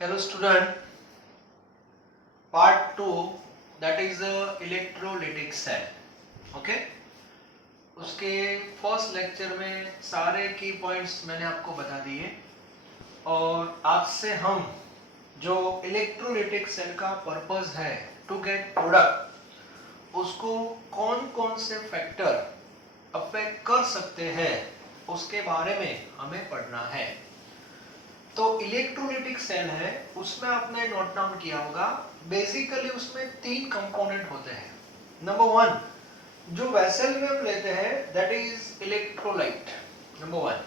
Hello student, part 2 that is the electrolytic cell. Okay? उसके first lecture में सारे की पॉइंट्स मैंने आपको बता दिए और आज से हम जो इलेक्ट्रोलिटिक सेल का पर्पस है टू गेट प्रोडक्ट उसको कौन कौन से फैक्टर अफेक्ट कर सकते हैं उसके बारे में हमें पढ़ना है। तो इलेक्ट्रोलिटिक सेल है उसमें आपने नोट डाउन किया होगा बेसिकली उसमें तीन कंपोनेंट होते हैं। नंबर वन जो वेसल में हम लेते हैं that is electrolyte number one.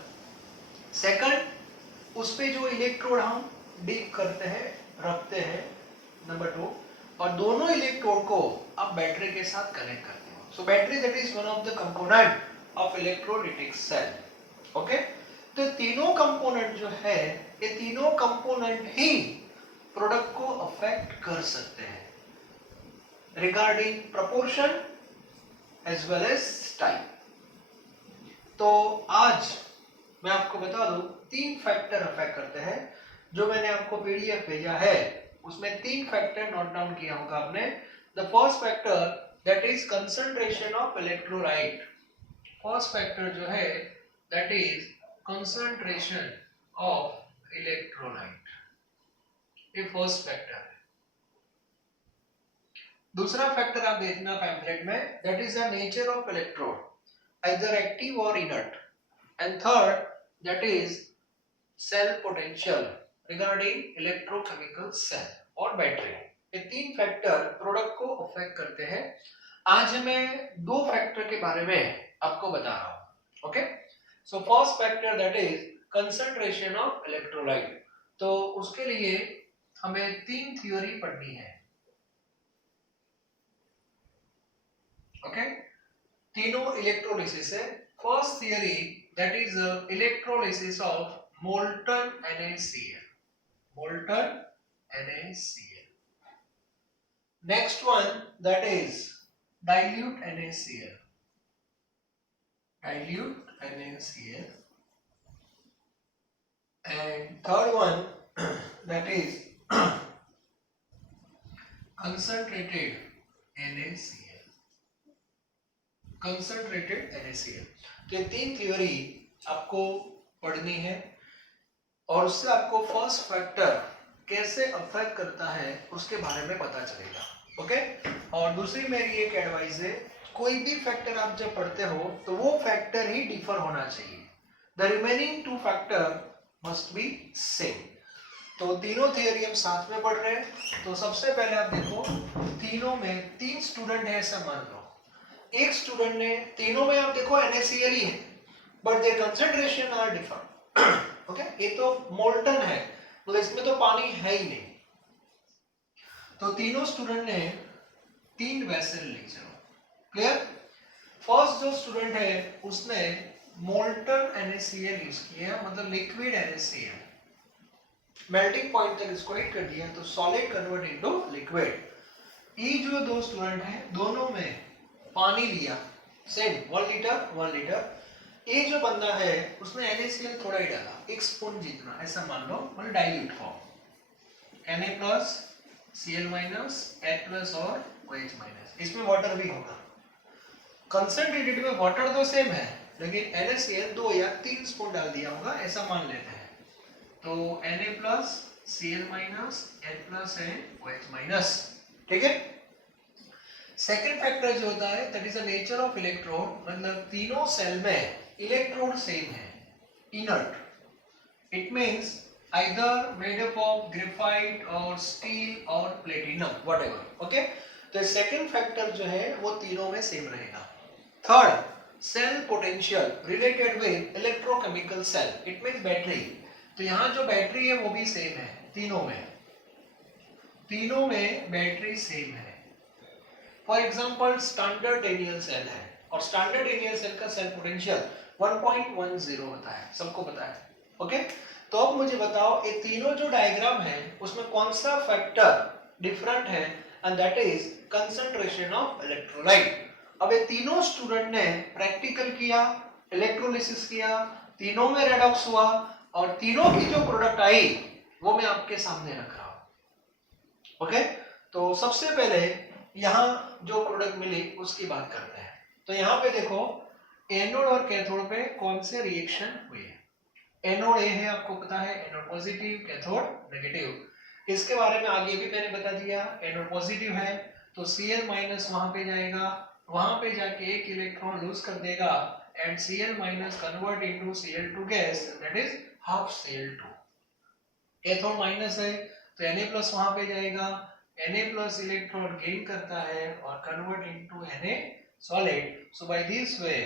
Second उस पे जो इलेक्ट्रोड हम डीप करते हैं रखते हैं नंबर टू। और दोनों इलेक्ट्रोड को आप बैटरी के साथ कनेक्ट करते हो। So battery that is one of the component of electrolytic cell. Okay, तो तीनों कंपोनेंट जो है ये तीनों कंपोनेंट ही प्रोडक्ट को अफेक्ट कर सकते हैं regarding proportion as well as type. तो आज मैं आपको बता दूं तीन फैक्टर अफेक्ट करते हैं। जो मैंने आपको पीडीएफ भेजा है उसमें तीन फैक्टर नोट डाउन किया होगा आपने। The first factor that is concentration of electrolyte. First factor जो है that is concentration of electrolyte, ये फर्स्ट फैक्टर है। दूसरा फैक्टर आप देखना पैम्फलेट में that is the nature of electrode either active और inert. And third that is cell potential regarding electrochemical cell और बैटरी। ये तीन फैक्टर प्रोडक्ट को अफेक्ट करते हैं। आज मैं दो फैक्टर के बारे में आपको बता रहा हूं। Okay, so first factor that is concentration of electrolyte. तो उसके लिए हमें तीन थ्योरी पढ़नी है। ओके, तीनों इलेक्ट्रोलिसिस है। First theory that is electrolysis of molten NaCl। Molten NaCl। Next one that is dilute NaCl। dilute NaCl. And third one that is concentrated NaCl। concentrated NaCl। तो ये तीन थ्योरी आपको पढ़नी है और उससे आपको फर्स्ट फैक्टर कैसे अफेक्ट करता है उसके बारे में पता चलेगा। ओके, और दूसरी मेरी एक एडवाइस है कोई भी फैक्टर आप जब पढ़ते हो तो वो फैक्टर ही डिफर होना चाहिए। The remaining two factor must be same. तो तीनों थियरी हम साथ में पढ़ रहे हैं। तो सबसे पहले आप देखो तीनों में तीन स्टूडेंट है ऐसा मान लो। एक स्टूडेंट ने तीनों में आप देखो NaCl ही है but their concentration are different. Okay, ये तो मोल्टन है तो इसमें तो पानी है ही नहीं। तो तीनों स्टूडेंट ने तीन वेसल ली। चलो क्लियर। फर्स्ट जो स्टूडेंट है उसने मोल्टन NaCl यूज किया मतलब लिक्विड NaCl। मेल्टिंग पॉइंट तक इसको हीट कर दिया तो सॉलिड कन्वर्ट इनटू लिक्विड। ये जो दो स्टूडेंट हैं दोनों में पानी लिया सेम 1 लीटर 1 लीटर। ये जो बंदा है उसने NaCl थोड़ा ही डाला 1 स्पून जितना ऐसा मान लो मतलब dilute form Na plus Cl minus H plus और OH माइनस। इसमें वाटर भी होगा। कंसंट्रेटेड में वाटर तो सेम है लेकिन NaCl 2 या 3 स्पून डाल दिया होगा ऐसा मान लेते हैं। तो Na plus Cl minus H plus है OH माइनस। ठीक है। सेकंड फैक्टर जो होता है that is the nature of electrode मतलब तीनों सेल में इलेक्ट्रोड सेम है inert. It means either made up of graphite और स्टील और प्लेटिनम व्हाटएवर। ओके, तो सेकंड फैक्टर जो है वो तीनों में सेम रहेगा। Third cell potential related with electrochemical cell it means battery. तो यहाँ जो बैटरी है वो भी सेम है तीनों में बैटरी सेम है। For example standard Daniell cell है और स्टैंडर्ड डेनियल सेल का सेल पोटेंशियल 1.10 होता है, सबको पता है। ओके, तो अब मुझे बताओ ये तीनों जो डायग्राम है उसमें कौन सा फैक्टर डिफरेंट है and that is concentration of electrolyte. अब ये तीनों स्टूडेंट ने प्रैक्टिकल किया इलेक्ट्रोलिसिस किया तीनों में रेडॉक्स हुआ और तीनों की जो प्रोडक्ट आई वो मैं आपके सामने रख रहा हूं। ओके, तो सबसे पहले यहाँ जो प्रोडक्ट मिली उसकी बात करते हैं। तो यहाँ पे देखो एनोड और कैथोड पे कौन से रिएक्शन हुए। एनोड ए है, आपको पता है, एनोड पॉजिटिव, कैथोड नेगेटिव। इसके बारे में आगे भी मैंने बता दिया। एनोड पॉजिटिव है तो Cl माइनस वहां पे जाएगा, वहां पे जाके एक इलेक्ट्रॉन लूज कर देगा and Cl minus convert into Cl2 gas, that is half Cl2। Cathode minus है तो Na प्लस वहां पे जाएगा, Na प्लस इलेक्ट्रॉन गेन करता है और convert into Na solid. So by this way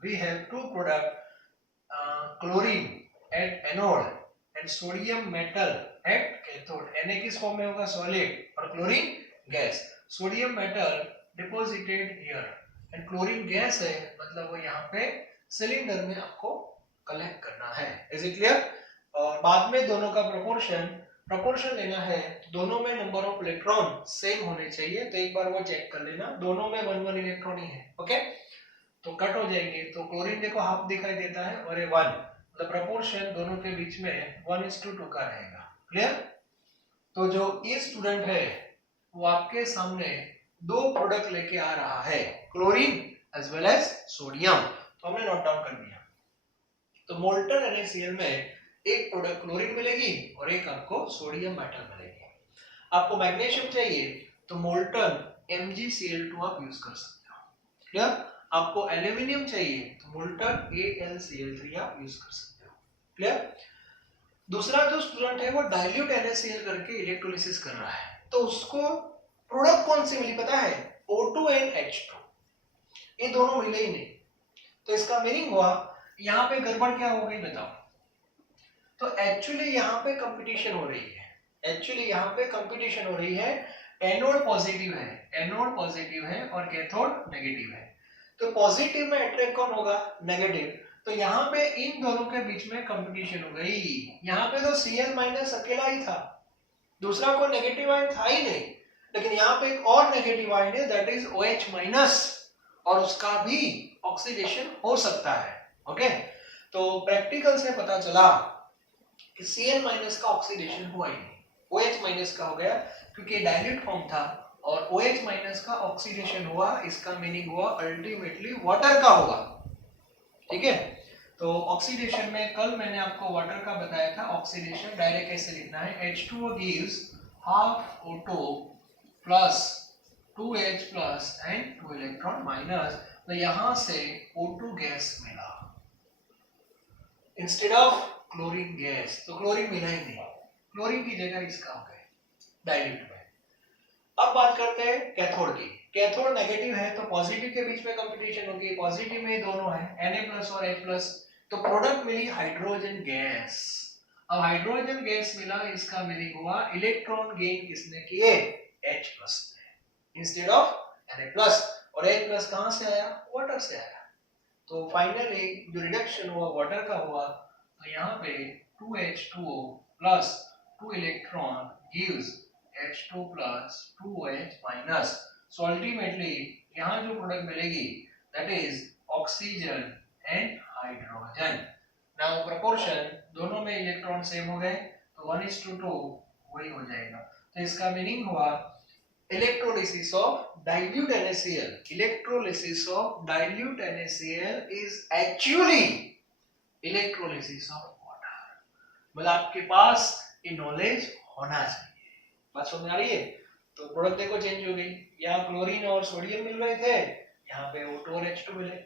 we have two product, chlorine at anode and sodium metal at cathode. Na किस form में होगा, सॉलिड, और chlorine gas. Sodium metal deposited here and chlorine gas है, मतलब वो यहाँ पे cylinder में आपको कलेक्ट करना है। Is it clear? और बाद में दोनों का प्रोपोर्शन लेना है। दोनों में नंबर ऑफ इलेक्ट्रॉन सेम होने चाहिए, तो एक बार वो चेक कर लेना। दोनों में 1 1 इलेक्ट्रॉन ही है। ओके, तो कट हो जाएंगे। तो क्लोरीन देखो हाफ दिखाई देता है और ये 1, मतलब प्रोपोर्शन दोनों के बीच में 1:2 का रहेगा। क्लियर? तो जो ये स्टूडेंट है वो आपके सामने दो प्रोडक्ट लेके आ रहा है, chlorine as well as sodium. तो हमने नोट डाउन कर दिया। तो मोल्टन NaCl में एक प्रोडक्ट क्लोरीन मिलेगी और एक आपको सोडियम मेटल मिलेगी। आपको मैग्नीशियम चाहिए तो मोल्टन MgCl2 आप यूज कर सकते हो। क्लियर? आपको एल्यूमिनियम चाहिए तो मोल्टन AlCl3 आप यूज कर सकते हो। क्लियर? दूसरा जो स्टूडेंट है वो डाइल्यूट NaCl करके इलेक्ट्रोलिसिस कर रहा है, तो उसको प्रोडक्ट कौन सी मिली पता है? O2 and H2। ये दोनों मिले ही नहीं, तो इसका मीनिंग हुआ यहाँ पे गड़बड़ क्या हो गई बताओ। तो एक्चुअली यहाँ पे कंपटीशन हो रही है। एनोड पॉजिटिव है और कैथोड नेगेटिव है। तो पॉजिटिव में अट्रैक्ट कौन होगा? नेगेटिव। तो यहाँ पे इन दोनों के बीच में कंपटीशन हो गई। यहाँ पे तो Cl माइनस अकेला ही था, दूसरा कोई नेगेटिव आयन था ही नहीं, लेकिन यहाँ पे एक और नेगेटिव आयन है, दैट इज OH माइनस, और उसका भी ऑक्सीडेशन हो सकता है। ओके, तो प्रैक्टिकल से पता चला कि Cl माइनस का ऑक्सीडेशन हुआ ही नहीं, OH माइनस का हो गया, क्योंकि डाइल्यूट फॉर्म था और OH माइनस का ऑक्सीडेशन हुआ। इसका मीनिंग हुआ अल्टीमेटली वाटर का होगा। ठीक है, तो ऑक्सीडेशन में कल मैंने आपको वाटर का बताया था। ऑक्सीडेशन डायरेक्ट कैसे लिखना है? H2O gives half O2 plus 2H plus and 2 electron minus. तो यहां से O2 गैस मिला इंस्टेड ऑफ क्लोरीन गैस, तो क्लोरीन मिला ही नहीं, क्लोरीन की जगह इसका हो गया डाइल्यूट में। अब बात करते हैं कैथोड की। कैथोड नेगेटिव है तो पॉजिटिव के बीच में कंपटीशन होगी। पॉजिटिव में दोनों है Na+ और H+, तो प्रोडक्ट मिली हाइड्रोजन गैस। अब हाइड्रोजन गैस मिला, इसका मीनिंग हुआ इलेक्ट्रॉन गेन किसने किए? H+ ने इंस्टेड ऑफ Na+, और H+ कहां से आया? वाटर से आया। तो फाइनली जो रिडक्शन हुआ वाटर का हुआ, तो यहाँ पे 2H2O plus 2 electron gives H2 plus 2OH minus। So ultimately यहाँ जो प्रोडक्ट मिलेगी that is oxygen and hydrogen। Now proportion दोनों में इलेक्ट्रॉन सेम हो गए तो 1:2 वही हो जाएगा। तो इसका मीनिंग हुआ electrolysis of dilute NaCl, electrolysis of dilute NaCl is actually electrolysis of water। मतलब आपके पास ये नॉलेज होना चाहिए। बात समझ आ रही है? तो प्रोडक्ट देखो चेंज हो गई, यहाँ क्लोरीन और सोडियम मिल रहे थे, यहाँ पे O2 और H2 मिले।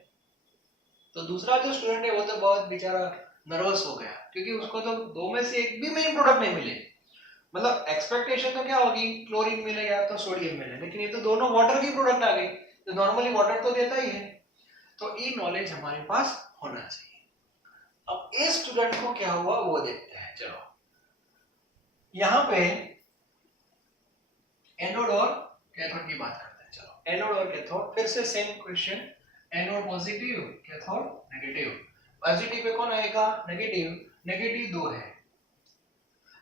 तो दूसरा जो स्टूडेंट है वो तो बहुत बेचारा नर्वस हो गया, क्योंकि उसको तो दो में से एक भी मेन प्रोडक्ट नहीं मिले। मतलब एक्सपेक्टेशन तो क्या होगी, क्लोरीन मिले या तो सोडियम मिले, लेकिन ये तो दोनों वाटर की प्रोडक्ट आ गई, तो नॉर्मली वाटर तो देता ही है। तो ये नॉलेज हमारे पास होना चाहिए। अब इस स्टूडेंट को क्या हुआ वो देखते हैं। चलो यहां पे एनोड और कैथोड की बात करते हैं। चलो एनोड और कैथोड, फिर से same question. Anode positive, cathode negative. Positive pay कौन आएगा? नेगेटिव 2 है।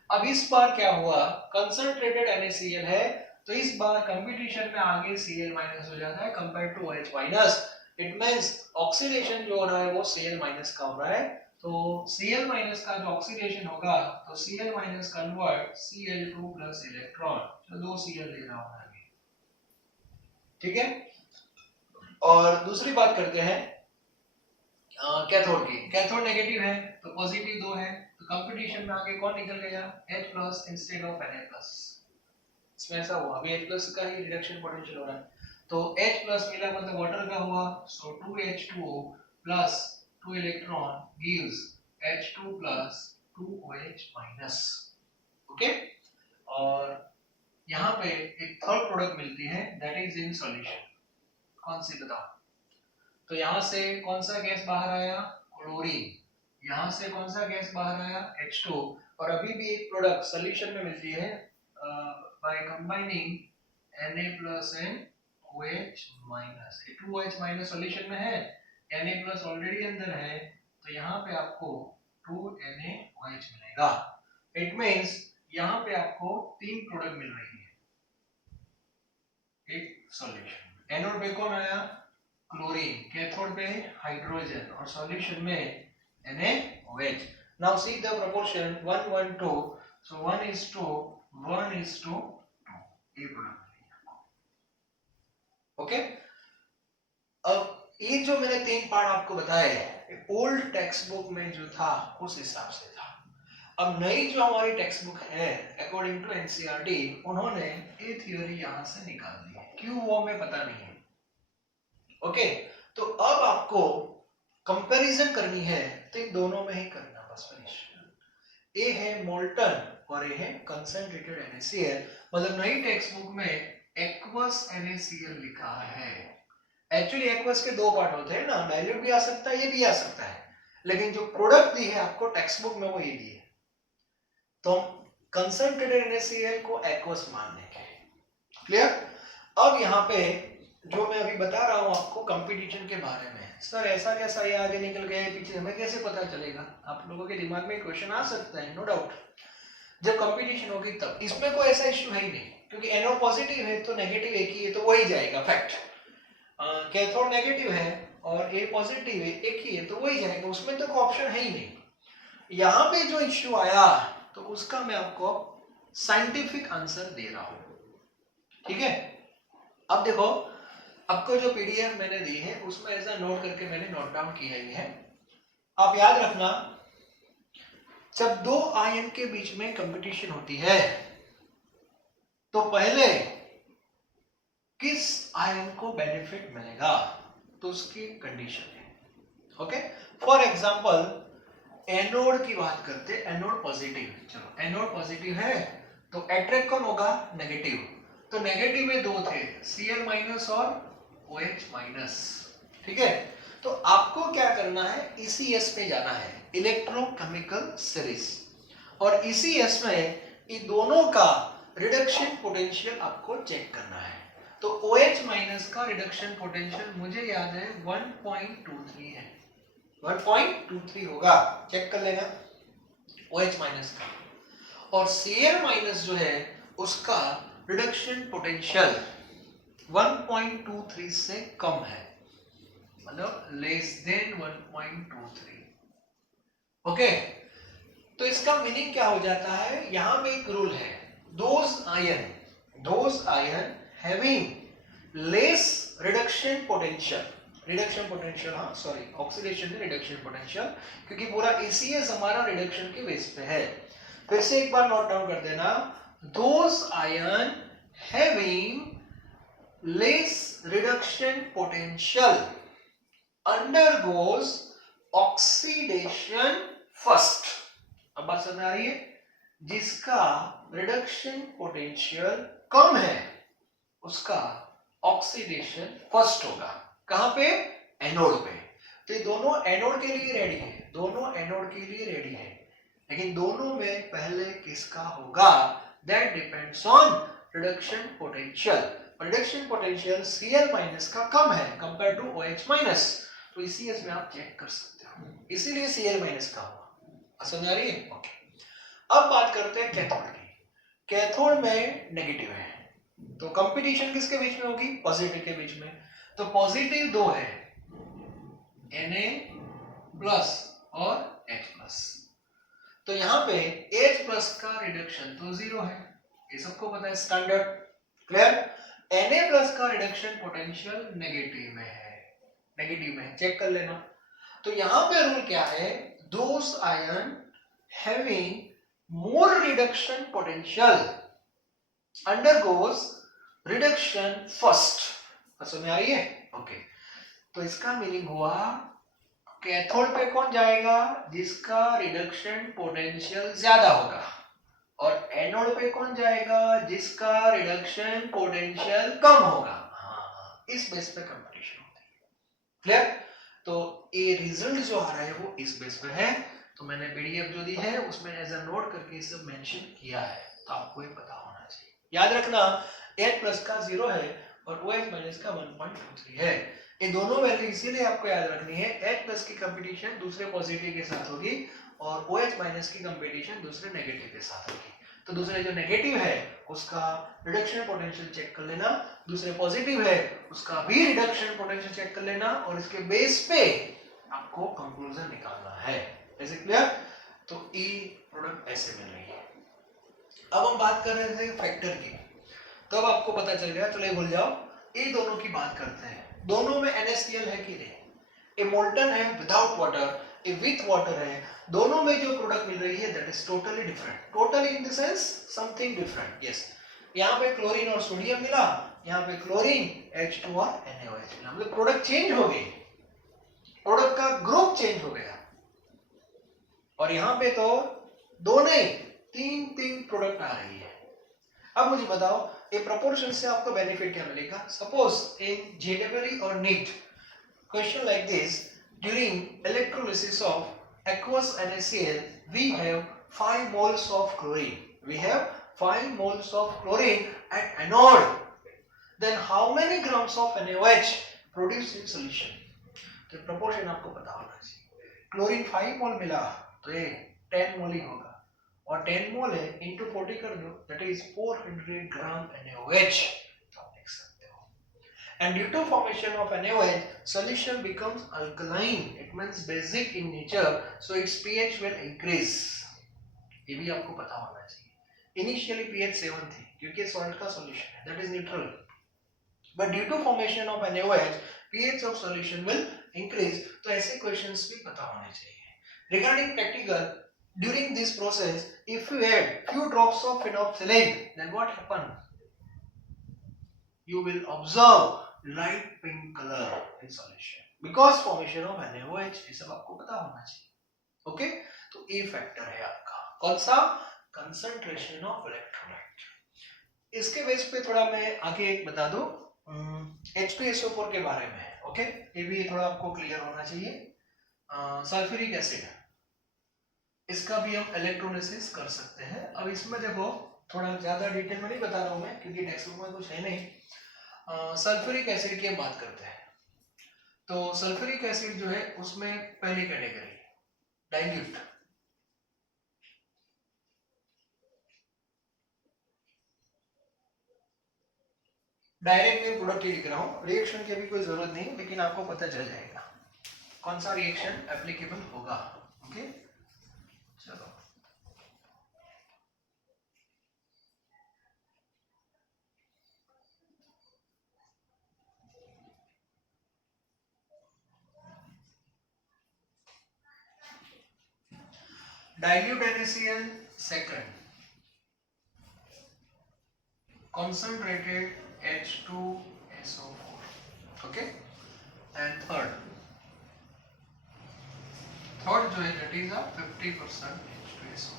अब इस बार क्या हुआ, कंसंट्रेटेड NaCl है, तो इस बार कंपटीशन में आगे Cl माइनस हो जाता है compare to OH minus. It means oxidation जो हो रहा है वो Cl माइनस का हो रहा है। तो Cl माइनस का जो ऑक्सीडेशन होगा तो Cl minus convert Cl2 plus electron, तो 2 Cl ले रहा हूं अभी, ठीक है। और दूसरी बात करते हैं कैथोड की। कैथोड नेगेटिव है तो पॉजिटिव 2 है, तो कंपटीशन में आगे कौन निकल गया, H plus instead of Na+। इसमें ऐसा हुआ, अभी H प्लस का ही रिडक्शन पोटेंशियल हो रहा है, तो H प्लस मिला मतलब वाटर का हुआ, सो 2H2O plus 2 electron gives H2 plus 2OH minus, okay. और यहाँ पे एक थर्ड प्रोडक्ट मिलती है दैट इज इन सॉल्यूशन, कौन सी बताओ। तो यहाँ से कौन सा गैस बाहर आया, क्लोरीन, यहाँ से कौन सा गैस बाहर आया, H2, और अभी भी एक प्रोडक्ट सॉल्यूशन में मिलती है by combining Na plus and OH minus. 2OH minus solution में है, Na प्लस ऑलरेडी अंदर है, तो यहाँ पे आपको 2NaOH मिलेगा। इट मींस यहाँ पे आपको 3 प्रोडक्ट मिल रही है एक सॉल्यूशन। एनोड पे कौन आया, क्लोरीन, कैथोड पे हाइड्रोजन, और सॉल्यूशन में NaOH। Now see the proportion 1 1 2, सो 1:1:2 ये प्रोडक्ट, ओके। अब ये जो मैंने 3 पार्ट आपको बताए ओल्ड टेक्स्ट बुक में जो था उस हिसाब से था। अब नई जो हमारी टेक्स्ट बुक है अकॉर्डिंग टू एनसीईआरटी, उन्होंने ये थ्योरी यहां से निकाल दी है, क्यों वो हमें पता नहीं है, ओके। तो अब आपको कंपैरिजन करनी है तो इन दोनों में ही करना बस फिनिश। ए है मोल्टन और ये है कंसंट्रेटेड NaCl, मतलब नई टेक्स्ट बुक में एक्वस NaCl लिखा है। एक्चुअली एक्वस के 2 पार्ट होते हैं ना, डाइल्यूट भी आ सकता है, ये भी आ सकता है, लेकिन जो प्रोडक्ट दी है आपको टेक्स्ट बुक में वो ये दी है, तो कंसंट्रेटेड NaCl को एक्वस मान लेंगे, क्लियर। अब यहाँ पे जो मैं अभी बता रहा हूँ आपको कंपटीशन के बारे में, सर ऐसा कैसा ये आगे निकल गया है पीछे, हमें कैसे पता चलेगा, आप लोगों के दिमाग में क्वेश्चन आ सकता है, नो डाउट। जब कंपटीशन होगी तब, इसमें कोई ऐसा इश्यू है ही नहीं, क्योंकि NO पॉजिटिव है तो नेगेटिव एक ही है तो वही जाएगा, फैक्ट। कैथोड नेगेटिव है और A पॉजिटिव है, एक ही है तो वही जाएगा, उसमें तो कोई ऑप्शन है ही नहीं। यहाँ पे जो इश्यू आया तो उसका मैं आपको साइंटिफिक आंसर दे रहा हूं, ठीक है। अब देखो, आपको जो PDF मैंने दी है उसमें ऐसा नोट करके मैंने नोट डाउन किया ही है। आप याद रखना, जब 2 आयन के बीच में कंपटीशन होती है तो पहले किस आयन को बेनिफिट मिलेगा, तो उसकी कंडीशन है, ओके। फॉर एग्जांपल एनोड की बात करते हैं, एनोड पॉजिटिव, चलो एनोड पॉजिटिव है तो अट्रैक्ट कौन होगा, नेगेटिव, तो नेगेटिव में 2 थे, Cl माइनस और OH माइनस, ठीक है। तो आपको क्या करना है, ECS पे जाना है, इलेक्ट्रोकेमिकल सीरीज, और ECS में इन दोनों का रिडक्शन पोटेंशियल आपको चेक करना है। तो OH माइनस का रिडक्शन पोटेंशियल मुझे याद है 1.23 है, 1.23 होगा, चेक कर लेना OH माइनस का, और Cl माइनस जो है उसका रिडक्शन पोटेंशियल 1.23 से कम है, मतलब लेस देन 1.23, ओके। तो इसका मीनिंग क्या हो जाता है, यहां में एक रूल है, those ion having less reduction potential, हाँ सॉरी ऑक्सीडेशन रिडक्शन पोटेंशियल, क्योंकि पूरा ECS हमारा रिडक्शन के बेस पे है। फिर से एक बार नोट डाउन कर देना, those ion having less reduction potential undergoes oxidation first। अब बात समझ आ रही है, जिसका रिडक्शन पोटेंशियल कम है उसका ऑक्सीडेशन फर्स्ट होगा, कहां पे, एनोड पे। तो ये दोनों एनोड के लिए रेडी है, लेकिन दोनों में पहले किसका होगा, that depends on reduction potential. Reduction potential Cl minus का कम है कंपेयर टू OH माइनस, तो ECS में आप चेक कर सकते हो, इसीलिए Cl माइनस का हुआ, समझ आ रही है, ओके। अब बात करते हैं कैथोड की। कैथोड में नेगेटिव है तो कंपटीशन किसके बीच में होगी, पॉजिटिव के बीच में, तो पॉजिटिव 2 है Na प्लस और H+। तो यहाँ पे H+ का रिडक्शन तो 0 है, ये सबको पता है, स्टैंडर्ड। क्लियर? Na+ का रिडक्शन पोटेंशियल नेगेटिव में है, चेक कर लेना। तो यहाँ पे रूल क्या है, those ion having more reduction potential undergoes reduction first. समझ में आ रही है? ओके, तो इसका मीनिंग हुआ कैथोड पे कौन जाएगा, जिसका रिडक्शन पोटेंशियल ज्यादा होगा, और एनोड पे कौन जाएगा, जिसका रिडक्शन पोटेंशियल कम होगा। हाँ, इस बेस पे कंपटीशन होती है। क्लियर? तो ये रिजल्ट जो आ रहा है वो इस बेस पे है। तो मैंने पीडीएफ जो दी है उसमें एज अ नोट करके सब मेंशन किया है, तो आपको ये पता होना चाहिए। याद रखना H+ का 0 है और OH- का 1.23 है। ये दोनों वैल्यू इसीलिए आपको याद रखनी है, H+ की कंपटीशन दूसरे पॉजिटिव के साथ होगी और OH- की कंपटीशन दूसरे नेगेटिव के साथ होगी। तो दूसरे जो नेगेटिव है उसका रिडक्शन पोटेंशियल चेक कर लेना, दूसरे पॉजिटिव है उसका भी रिडक्शन पोटेंशियल चेक कर लेना, और इसके बेस पे आपको कंक्लूजन निकालना है। ऐसे क्लियर? तो ई प्रोडक्ट ऐसे मिल रही है। अब हम बात कर रहे थे फैक्टर की, तो अब आपको पता चल गया, चलो ये भूल जाओ, ये दोनों की बात करते हैं। दोनों में NaCl है कि नहीं? ए मोल्टन है without water, A with water है, दोनों में जो प्रोडक्ट मिल रही है that is totally different. Totally in the sense something different. Yes, यहाँ पे क्लोरीन और सोडियम मिला, यहाँ पे क्लोरीन H2 और NaOH मिला, मतलब प्रोडक्ट चेंज हो गई, प्रोडक्ट का ग्रुप चेंज हो गया। और यहाँ पे तो दो नहीं, तीन प्रोडक्ट आ रही है। अब मुझे बताओ ये प्रोपोर्शन से आपको बेनिफिट क्या मिलेगा। सपोज इन JEE और NEET question like this, during electrolysis of aqueous NaCl we have 5 moles of chlorine, we have 5 moles of chlorine at anode, then how many grams of NaOH produced in solution? तो proportion आपको पता होना चाहिए। Chlorine 5 मोल मिला तो ये 10 मोल ही होगा, और 10 मोल है इनटू 40 कर दो, दैट इज 400 ग्राम NaOH। तो आप लिख सकते हो। And due to formation of NaOH, solution becomes alkaline, it means basic in nature, so its pH will increase। ये भी आपको पता होना चाहिए। इनिशियली pH 7 थी क्योंकि सॉल्ट का सॉल्यूशन है, that is neutral, but due to formation of NaOH, pH of solution will increase। तो ऐसे क्वेश्चंस भी पता होने चाहिए। Regarding practical, during this process, if you add few drops of phenolphthalein, then what happen? You will observe light pink color in solution because formation of NaOH। ये सब आपको पता होना चाहिए। ओके, तो ये फैक्टर है आपका कौन सा, कंसंट्रेशन ऑफ इलेक्ट्रोलाइट। इसके बेस पे थोड़ा मैं आगे एक बता दूं H2SO4 के बारे में। ओके, ये भी थोड़ा आपको क्लियर होना चाहिए। सल्फ्यूरिक एसिड, इसका भी हम इलेक्ट्रोलिसिस कर सकते हैं। अब इसमें देखो थोड़ा ज्यादा डिटेल में नहीं बता रहा हूं मैं क्योंकि टेक्स्ट बुक में कुछ है नहीं। सल्फ्यूरिक एसिड की हम बात करते हैं। तो सल्फ्यूरिक एसिड जो है उसमें पहली कैटेगरी डाइल्यूट, डायरेक्ट में प्रोडक्ट ही लिख रहा हूं, रिएक्शन की भी कोई जरूरत नहीं, लेकिन आपको पता चल जाएगा कौन सा रिएक्शन एप्लीकेबल होगा। ओके, चलो dilute NaCl second, concentrated H2SO4, okay, and third जो है that is a 50% H2SO4,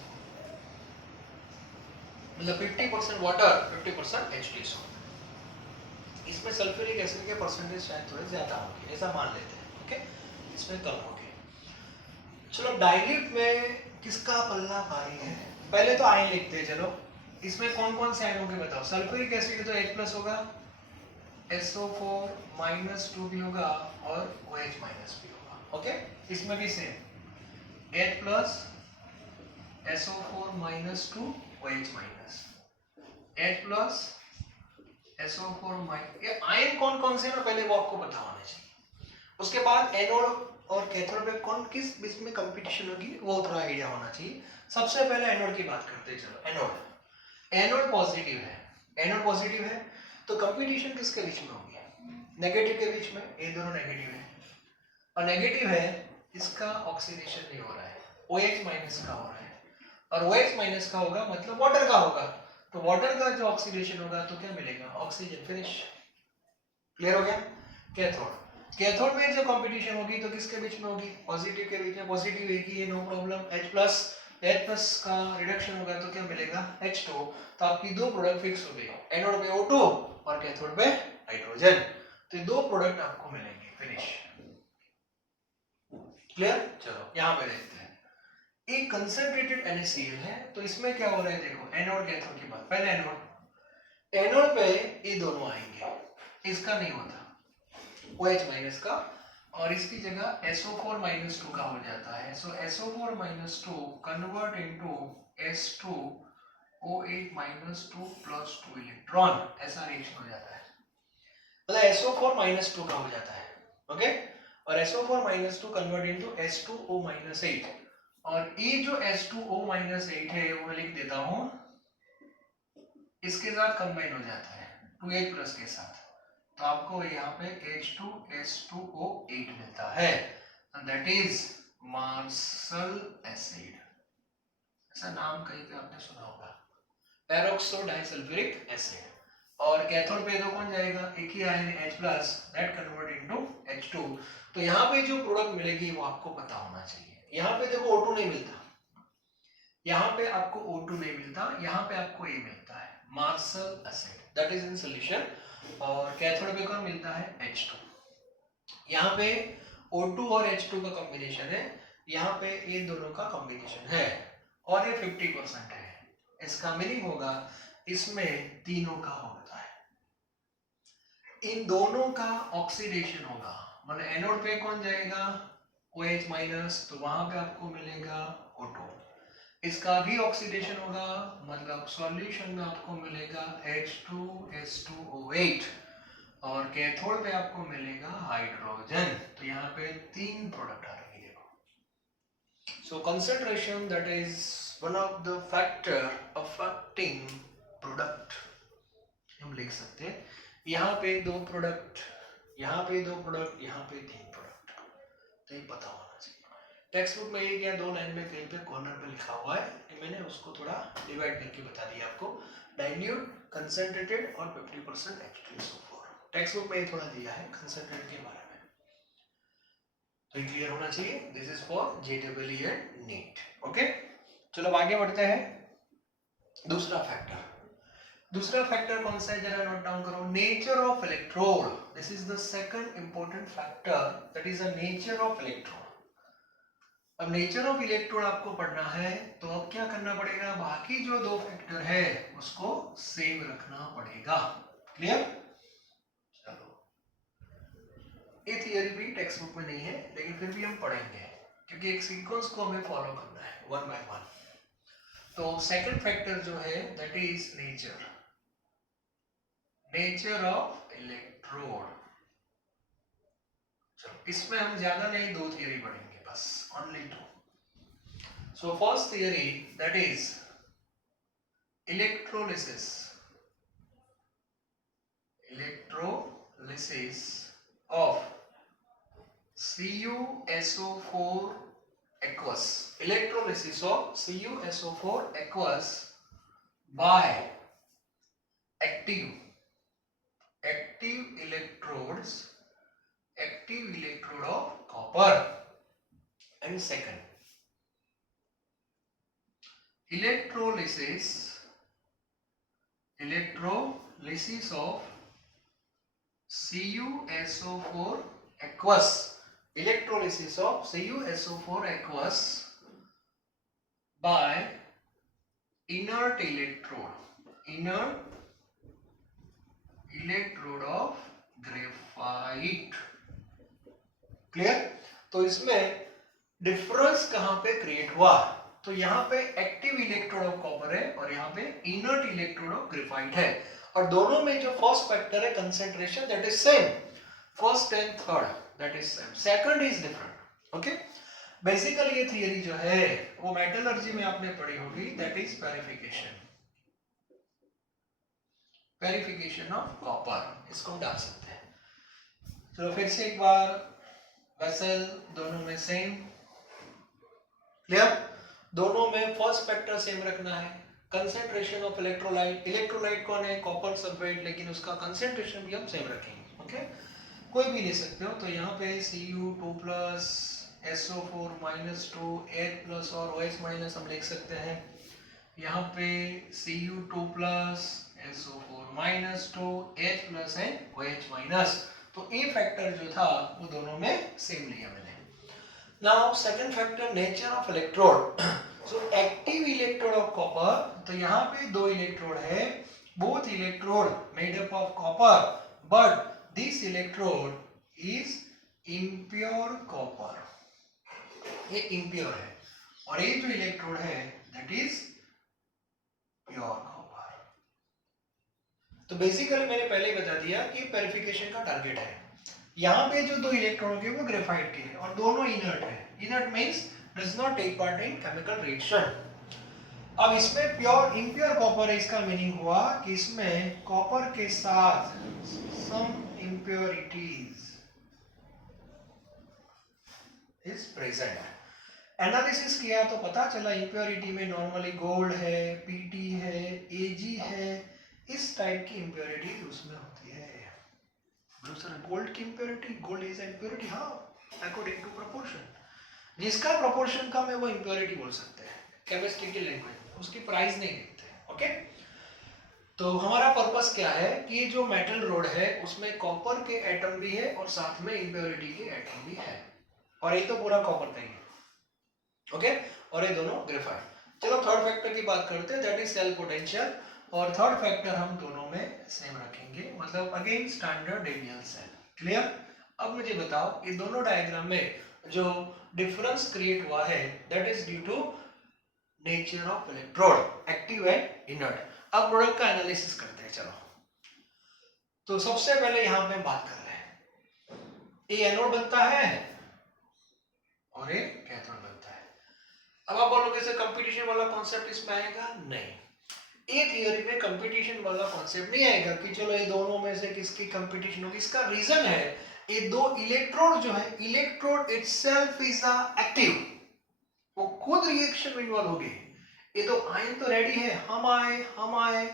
मतलब 50% वाटर 50% H2SO4। इसमें सल्फ्यूरिक एसिड के परसेंटेज शायद थोड़े ज्यादा होंगे, ऐसा मान लेते हैं। ओके, इसमें कम होंगे। चलो डाइल्यूट में किसका पल्ला भारी है, पहले तो आयन लिखते हैं। चलो इसमें कौन कौन से आयन होंगे बताओ। सल्फ्यूरिक एसिड तो H+ होगा, SO4- 2 भी होगा और OH- भी होगा। ओके, इसमें भी same H+, SO4- 2 OH-, H+, SO4-। ये आयन कौन कौन से ना पहले वो आपको पता होना चाहिए। उसके बाद एनोड और कैथोड पे कौन किस बीच में कंपटीशन होगी वो थोड़ा आइडिया होना चाहिए। सबसे पहले एनोड की बात करते हैं। चलो एनोड पॉजिटिव है, एनोड पॉजिटिव है तो कंपटीशन किसके बीच में होगी? नेगेटिव के बीच में। ये दोनों नेगेटिव है और नेगेटिव है, इसका ऑक्सीडेशन नहीं हो रहा है, OH माइनस का हो रहा है और OH माइनस का होगा मतलब वाटर का होगा, तो वाटर का जो ऑक्सीडेशन होगा तो क्या मिलेगा? ऑक्सीजन। फिनिश। क्लियर हो गया? कैथोड में जो कंपटीशन होगी तो किसके बीच में होगी? पॉजिटिव के बीच में। पॉजिटिव एक ही है, नो प्रॉब्लम। H+ का रिडक्शन होगा तो क्या मिलेगा? H2। तो आपकी दो प्रोडक्ट फिक्स हो गई, एनोड पे O2 और कैथोड पे हाइड्रोजन। तो ये दो प्रोडक्ट आपको मिलेंगे। फिनिश। क्लियर? चलो यहां पे देखते हैं। एक कंसंट्रेटेड NaCl है तो इसमें क्या हो रहा है देखो, एनोड कैथोड की बात। पहले एनोड पे ये दोनों आएंगे, इसका नहीं होता OH माइनस का, और इसकी जगह SO4-2 का हो जाता है। सो SO4-2 convert into H2O8-2 plus 2 electron, ऐसा रिएक्शन हो जाता है। मतलब SO4-2 का हो जाता है, ओके। और SO4-2 कन्वर्ट इनटू H2O-8, और ये जो H2O-8 है वो मैं लिख देता हूं, इसके साथ कंबाइन हो जाता है 2H+ के साथ, तो आपको यहाँ पे H2S2O8 मिलता है, दैट इज मार्शल एसिड। ऐसा नाम कहीं पे आपने सुना होगा, पेरोक्सो डाइसल्फ्यूरिक एसिड। और कैथोड पे तो कौन जाएगा? एक ही ion H+, that convert into H2। तो यहाँ पे जो प्रोडक्ट मिलेगी वो आपको पता होना चाहिए। यहाँ पे देखो O2 नहीं मिलता, यहाँ पे आपको O2 नहीं मिलता, यहाँ पे आपको ये मिलता है Marshall acid, that is in solution. और कैथोड पे कौन मिलता है? H2। यहाँ पे O2 और H2 का कॉम्बिनेशन है, यहाँ पे ये दोनों का कॉम्बिनेशन है और ये 50% है। इसका मीनिंग होगा इसमें तीनों का होता है, इन दोनों का ऑक्सीडेशन होगा। मतलब एनोड पे कौन जाएगा? OH-, तो वहां पे आपको मिलेगा O2। इसका भी ऑक्सीडेशन होगा, मतलब सॉल्यूशन में आपको मिलेगा H2S2O8, और कैथोड पे आपको मिलेगा हाइड्रोजन। तो यहाँ पे तीन प्रोडक्ट आ रही है। So concentration that is one of the factor affecting product, हम लिख सकते हैं यहाँ पे दो प्रोडक्ट, यहाँ पे दो प्रोडक्ट, यहाँ पे तीन प्रोडक्ट, तो ये पता होना चाहिए। टेक्स्ट बुक में एक या दो लाइन में कहीं पे कॉर्नर पे लिखा हुआ है, मैंने उसको थोड़ा डिवाइड करके बता दिया आपको, डाइल्यूट, कंसंट्रेटेड और 50% H2SO4। टेक्स्ट बुक में ये थोड़ा दिया है कंसंट्रेट के बारे में, तो ये क्लियर होना चाहिए। This is for JEE and NEET, okay. चलो आगे बढ़ते हैं। दूसरा फैक्टर कौन सा है जरा नोट डाउन करो, nature of electrode. This is the second important factor, that is the nature of electrode. अब नेचर ऑफ इलेक्ट्रोड आपको पढ़ना है तो अब क्या करना पड़ेगा? बाकी जो दो फैक्टर है उसको सेम रखना पड़ेगा। क्लियर? चलो, ये थियरी भी टेक्स्ट बुक में नहीं है लेकिन फिर भी हम पढ़ेंगे क्योंकि एक सीक्वेंस को हमें फॉलो करना है वन बाय वन। तो सेकंड फैक्टर जो है that is nature of electrode. चलो इसमें हम ज्यादा नहीं, दो थियरी पढ़ेंगे बस, only two. So first theory, that is electrolysis of CuSO4 aqueous. Electrolysis of CuSO4 aqueous by active electrode of copper. And second, electrolysis of CuSO4 aqueous. Electrolysis of CuSO4 aqueous by inert electrode of graphite. Clear? तो इसमें difference कहां पे create हुआ? तो यहाँ पे active electrode of copper है और यहाँ पे इनर्ट इलेक्ट्रोड ऑफ ग्रेफाइट है, और दोनों में जो फर्स्ट फैक्टर है concentration that is same, first and third that is same, second is different. Okay, basically ये थियरी जो है वो मेटलर्जी में आपने पढ़ी होगी, दैट इज पेरिफिकेशन, पेरिफिकेशन ऑफ कॉपर, इसको हम डाल सकते हैं। चलो फिर से एक बार, वेसल दोनों में सेम, क्लियर, दोनों में फर्स्ट फैक्टर सेम रखना है। कंसेंट्रेशन ऑफ इलेक्ट्रोलाइट, इलेक्ट्रोलाइट कौन है, कॉपर सल्फेट, लेकिन उसका कंसेंट्रेशन भी हम सेम रखेंगे। ओके, कोई भी ले सकते हो, तो यहाँ पे Cu2 plus SO4 minus 2 H plus और OH माइनस हम लिख सकते हैं। यहाँ पे Cu2 plus SO4 minus 2 H plus है OH माइनस, तो ए फैक्टर जो था वो दोनों में सेम लिया मैंने। Now second factor, nature of electrode. So active electrode of copper, तो यहाँ पे दो इलेक्ट्रोड है, both electrode made up of copper, but this electrode is impure copper, ये इम्प्योर है, और ये जो इलेक्ट्रोड है दैट इज प्योर कॉपर। तो बेसिकली मैंने पहले ही बता दिया कि पेरिफिकेशन का टारगेट है। यहाँ पे जो दो इलेक्ट्रॉन होंगे वो ग्रेफाइट के हैं और दोनों इनर्ट है। Inert means does not take part in chemical reaction. अब इसमें प्योर इम्प्योर कॉपर है, इसका मीनिंग हुआ कि इसमें कॉपर के साथ सम इम्प्योरिटीज इज प्रेजेंट। एनालिसिस किया तो पता चला इम्प्योरिटी में नॉर्मली गोल्ड है, पीटी है, एजी है, इस टाइप की इम्प्योरिटी उसमें होती है। सर गोल्ड की इम्प्योरिटी, गोल्ड इज इम्प्योरिटी, हाँ, अकॉर्डिंग टू प्रोपोर्शन, जिसका प्रोपोर्शन कम है वो इम्प्योरिटी बोल सकते हैं केमिस्ट्री की लैंग्वेज में, उसकी प्राइस नहीं देखते हैं। ओके, तो हमारा पर्पस क्या है कि जो मेटल रोड है उसमें कॉपर के एटम भी है और साथ में इम्प्योरिटी के एटम भी है, और ये तो पूरा कॉपर का ही है। ओके, और ये दोनों ग्रेफाइट। चलो थर्ड फैक्टर की बात करते हैं, दैट इज सेल पोटेंशियल, और थर्ड फैक्टर हम दोनों में सेम रखेंगे, मतलब अगेन स्टैंडर्ड रेडियल सेल। क्लियर? अब मुझे बताओ ये दोनों डायग्राम में जो डिफरेंस क्रिएट हुआ है that is due to nature of electrode, active and inert. अब प्रोडक्ट का एनालिसिस करते हैं। चलो, तो सबसे पहले यहां पे बात कर रहे हैं, ये एनोड बनता है और ये कैथोड बनता है। अब आप बोलोगे सर कंपटीशन वाला कॉन्सेप्ट इसमें आएगा? नहीं, ये थियरी में कंपटीशन वाला कॉन्सेप्ट नहीं आएगा कि चलो ये दोनों में से किसकी कंपटीशन होगी। इसका रीजन है ये दो इलेक्ट्रोड जो है, इलेक्ट्रोड इटसेल्फ इज एक्टिव, वो खुद रिएक्शन में इन्वॉल्व होगी। ये तो आयन तो रेडी है, हम आए,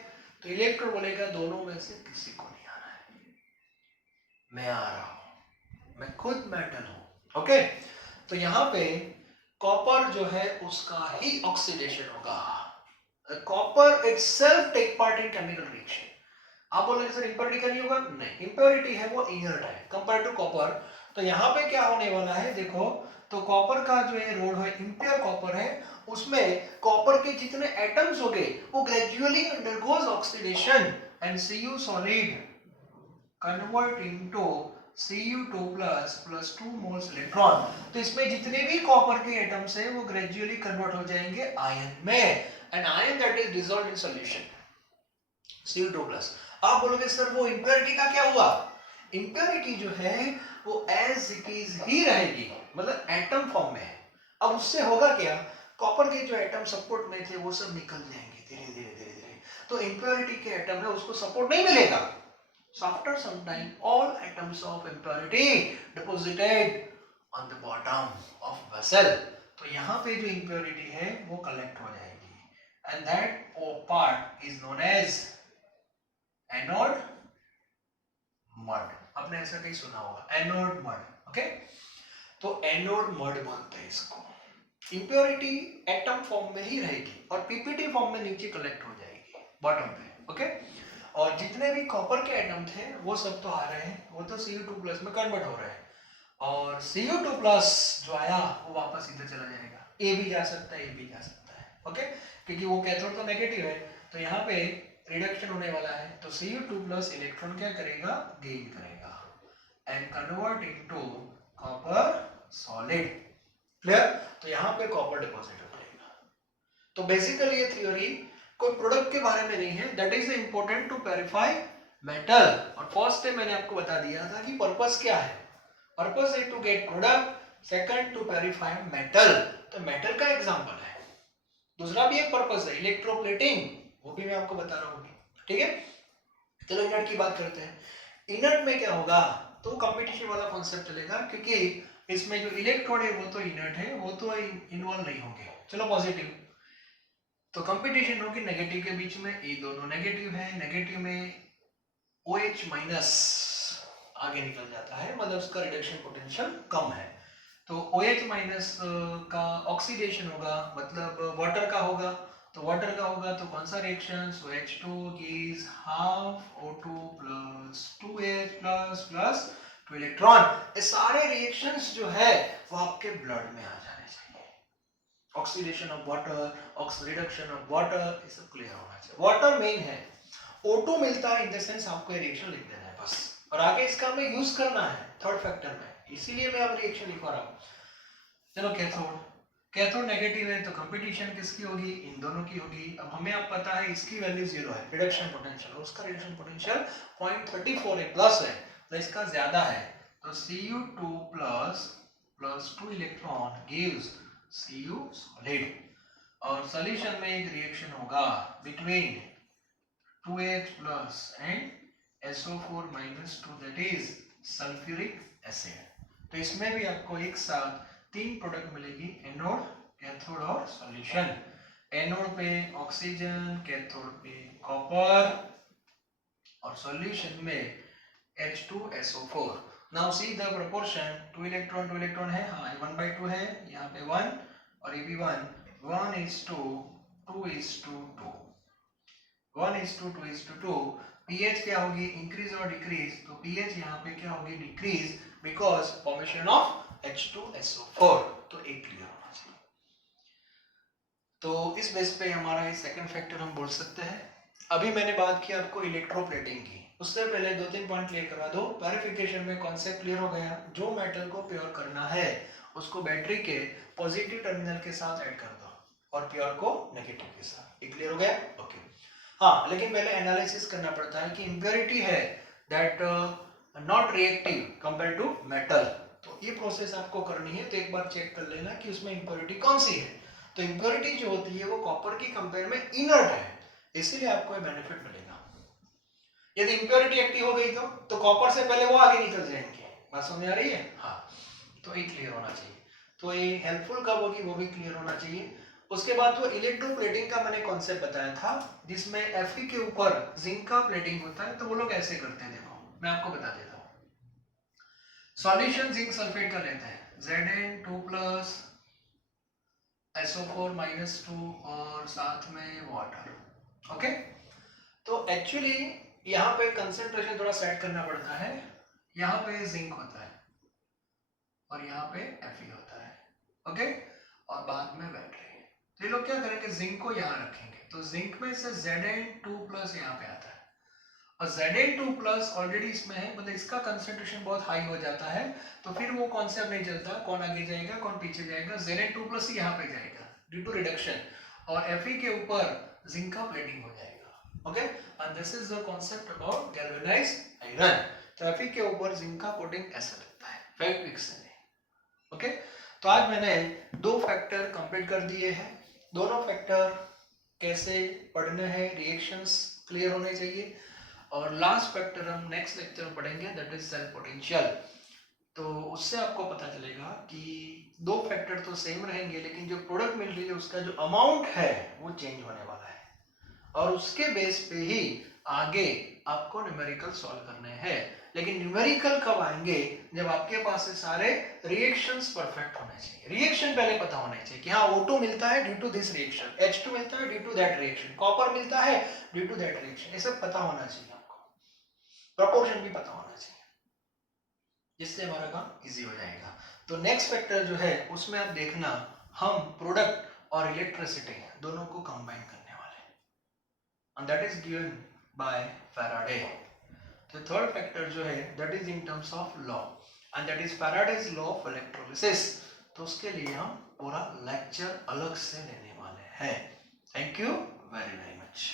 तो इलेक्ट्रोड बोलेगा दोनों में से किसी को नहीं आना है, मैं आ रहा हूं, मैं खुद मेटल हूं। ओके, तो यहां पे कॉपर जो है उसका ही ऑक्सीडेशन होगा। Copper itself take part in chemical reaction. आप बोलोगे सर इंप्योरिटी का नहीं होगा? नहीं, इंप्योरिटी है वो इनर्ट है कंपेयर टू कॉपर। तो यहाँ पे क्या होने वाला है देखो, तो कॉपर का जो ये रोड है इंप्योर कॉपर है, उसमें कॉपर के जितने एटम्स होंगे वो gradually undergoes oxidation and Cu solid convert into Cu2 plus 2 moles electron. तो इसमें जितने भी कॉपर के एटम्स हैं वो ग्रेजुअली कन्वर्ट हो जाएंगे आयन में, and ion that is dissolved in solution Cu2+। आप बोलोगे सर वो इंप्योरिटी का क्या हुआ? इंप्योरिटी जो है वो एज इट इज ही रहेगी, मतलब एटम फॉर्म में है। अब उससे होगा क्या, कॉपर के जो एटम सपोर्ट में थे वो सब निकल जाएंगे धीरे धीरे, तो इंप्योरिटी के एटम है उसको सपोर्ट नहीं मिलेगा। So after some time all atoms of impurity deposited on the bottom of vessel, तो यहाँ पे जो impurity है वो कलेक्ट हो जाएगी, and that part is known as anode mud. आपने ऐसा कहीं सुना होगा, एनोड मड। ओके, तो एनोड मड बोलते हैं इसको। इंप्योरिटी एटम फॉर्म में ही रहेगी और पीपीटी फॉर्म में नीचे कलेक्ट हो जाएगी बॉटम पे। ओके, और जितने भी कॉपर के एटम थे वो सब तो आ रहे हैं, वो तो Cu2+ में कन्वर्ट हो रहे हैं, और Cu2+ जो आया वो वापस इधर चला जाएगा। ए भी जा सकता है, ए भी जा सकता है। ओके, क्योंकि वो कैथोड तो नेगेटिव है, तो यहाँ पे रिडक्शन होने वाला है, तो Cu2+ इलेक्ट्रॉन क्या करेगा, गेन करेगा and convert into copper solid. Clear? तो यहाँ पे कॉपर डिपॉजिट हो जाएगा। तो बेसिकली ये थ्योरी कोई प्रोडक्ट के बारे में नहीं है, that is important to purify metal. और फर्स्ट टाइम मैंने आपको बता दिया था कि पर्पस क्या है, पर्पस है to get product second to purify metal, तो मेटल का एग्जांपल है। दूसरा भी एक पर्पस है इलेक्ट्रोप्लेटिंग, वो भी मैं आपको बता रहा हूँ, ठीक है। चलो इनर्ट की बात करते हैं। इनर्ट में क्या होगा, तो कंपटीशन वाला कॉन्सेप्ट चलेगा, क्योंकि इसमें जो इलेक्ट्रॉन है वो तो इनर्ट है, वो तो इन्वॉल्व नहीं होंगे। चलो पॉजिटिव, तो कंपटीशन होगी नेगेटिव के बीच में, ये दोनों नेगेटिव है, नेगेटिव में OH माइनस आगे निकल जाता है, मतलब उसका रिडक्शन पोटेंशियल कम है। तो OH माइनस का ऑक्सीडेशन होगा, मतलब वाटर का होगा, तो वाटर का होगा तो कौन सा रिएक्शन, सो H2 gives half O2 plus 2H plus plus 2 electron. ये सारे रिएक्शंस जो है वो आपके ब्लड में आ जाने चाहिए। Oxidation of water, reduction of water, ये सब क्लियर होना चाहिए। वाटर मेन है, O2 मिलता है इन द सेंस आपको ये रिएक्शन लिख देना है बस, और आगे इसका हमें यूज करना है थर्ड फैक्टर में, इसीलिए मैं अब रिएक्शन लिखवा रहा हूँ। चलो कैथोड, कैथोड नेगेटिव है तो कंपटीशन किसकी होगी, इन दोनों की होगी। अब हमें अब पता है इसकी वैल्यू 0 है रिडक्शन पोटेंशियल, और उसका रिडक्शन पोटेंशियल 0.34 है, प्लस है, तो इसका ज्यादा है, तो Cu2 plus 2 electron gives Cu solid. और सॉल्यूशन में एक रिएक्शन होगा between 2H plus and SO4 minus 2, that is sulphuric acid. तो इसमें भी आपको एक साथ तीन प्रोडक्ट मिलेगी, एनोड, कैथोड और सॉल्यूशन। एनोड पे ऑक्सीजन, कैथोड पे कॉपर, और सॉल्यूशन में H2SO4। Now see the proportion, 2 electron है, हाँ 1/2 है, यहाँ पे 1 और ये भी 1, 1:2, 1:2, pH क्या होगी, इंक्रीज और डिक्रीज, तो pH यहाँ पे क्या होगी, decrease, because formation of H2SO4। तो एक क्लियर होना चाहिए। तो इस बेस पे हमारा ये सेकंड फैक्टर हम बोल सकते हैं। अभी मैंने बात की आपको इलेक्ट्रोप्लेटिंग की, उससे पहले 2-3 पॉइंट क्लियर करवा दो। प्यूरिफिकेशन में कॉन्सेप्ट क्लियर हो गया, जो मेटल को प्योर करना है उसको बैटरी के पॉजिटिव टर्मिनल के साथ ऐड कर दो, और प्योर को नेगेटिव के साथ। ये क्लियर हो गया, ओके। हाँ, लेकिन पहले एनालिसिस करना पड़ता है कि इम्प्योरिटी है that not reactive compare to metal, तो ये प्रोसेस आपको करनी है। तो एक बार चेक कर लेना कि उसमें इम्प्योरिटी कौन सी है। तो इम्प्योरिटी जो होती है वो कॉपर की कंपेयर में इनर्ट है, इसीलिए आपको ये बेनिफिट मिलेगा। यदि इम्प्योरिटी एक्टिव हो गई तो कॉपर से पहले वो आगे निकल जाएंगे। बात समझ आ रही है, हाँ। तो ये क्लियर होना चाहिए, तो ये हेल्पफुल कब होगी वो भी क्लियर होना चाहिए। उसके बाद वो इलेक्ट्रोप्लेटिंग का मैंने कॉन्सेप्ट बताया था, जिसमें Fe के ऊपर जिंक का प्लेटिंग होता है। तो वो लोग ऐसे करते हैं, देखो मैं आपको बता देता हूँ। सॉल्यूशन जिंक सल्फेट का लेते हैं, Zn2 प्लस SO4 - 2 और साथ में वाटर, ओके। तो एक्चुअली यहाँ पे कंसेंट्रेशन थोड़ा सेट करना पड़ता है। यहाँ पे जिंक होता है और यहाँ पे Fe होता है, ओके, और बाद में बैटरी। तो ये लोग क्या करेंगे, जिंक को यहाँ रखेंगे, तो जिंक में से Zn2 प्लस यहाँ पे आता है, और Zn2 प्लस ऑलरेडी इसमें है, मतलब इसका कंसेंट्रेशन बहुत हाई हो जाता है। तो फिर वो कॉन्सेप्ट नहीं चलता कौन आगे जाएगा कौन पीछे जाएगा, Zn2 प्लस यहाँ पे जाएगा ड्यू टू रिडक्शन, और Fe के ऊपर जिंक का प्लेटिंग हो जाएगा, okay. And this is the concept about galvanised iron. तो Fe के ऊपर जिंक का कोटिंग ऐसा लगता है, फैक्ट फिक्सन है, ओके। तो आज मैंने दो फैक्टर कंप्लीट कर दिए हैं। दोनों फैक्टर कैसे पढ़ने हैं, रिएक्शंस क्लियर होने चाहिए, और लास्ट फैक्टर हम नेक्स्ट लेक्चर में पढ़ेंगे, दैट इज सेल पोटेंशियल। तो उससे आपको पता चलेगा कि दो फैक्टर तो सेम रहेंगे, लेकिन जो प्रोडक्ट मिल रही है उसका जो अमाउंट है वो चेंज होने वाला है, और उसके बेस पे ही आगे आपको न्यूमेरिकल सॉल्व करने हैं। लेकिन न्यूमेरिकल कब आएंगे, जब आपके पास से सारे रिएक्शंस परफेक्ट होने चाहिए। रिएक्शन पहले पता होने चाहिए कि हाँ O2 मिलता है due to this reaction, H2 मिलता है due to that reaction, copper मिलता है ड्यू टू दैट रिएक्शन, ये सब पता होना चाहिए आपको। प्रोपोर्शन भी पता होना चाहिए, जिससे हमारा काम इजी हो जाएगा। तो नेक्स्ट फैक्टर जो है उसमें आप देखना, हम प्रोडक्ट और इलेक्ट्रिसिटी दोनों को कंबाइन करने वाले हैं, and that is given by Faraday. तो थर्ड फैक्टर जो है that is in terms of law, and that is Faraday's law of electrolysis. तो उसके लिए हम पूरा लेक्चर अलग से लेने वाले हैं। Thank you very very much.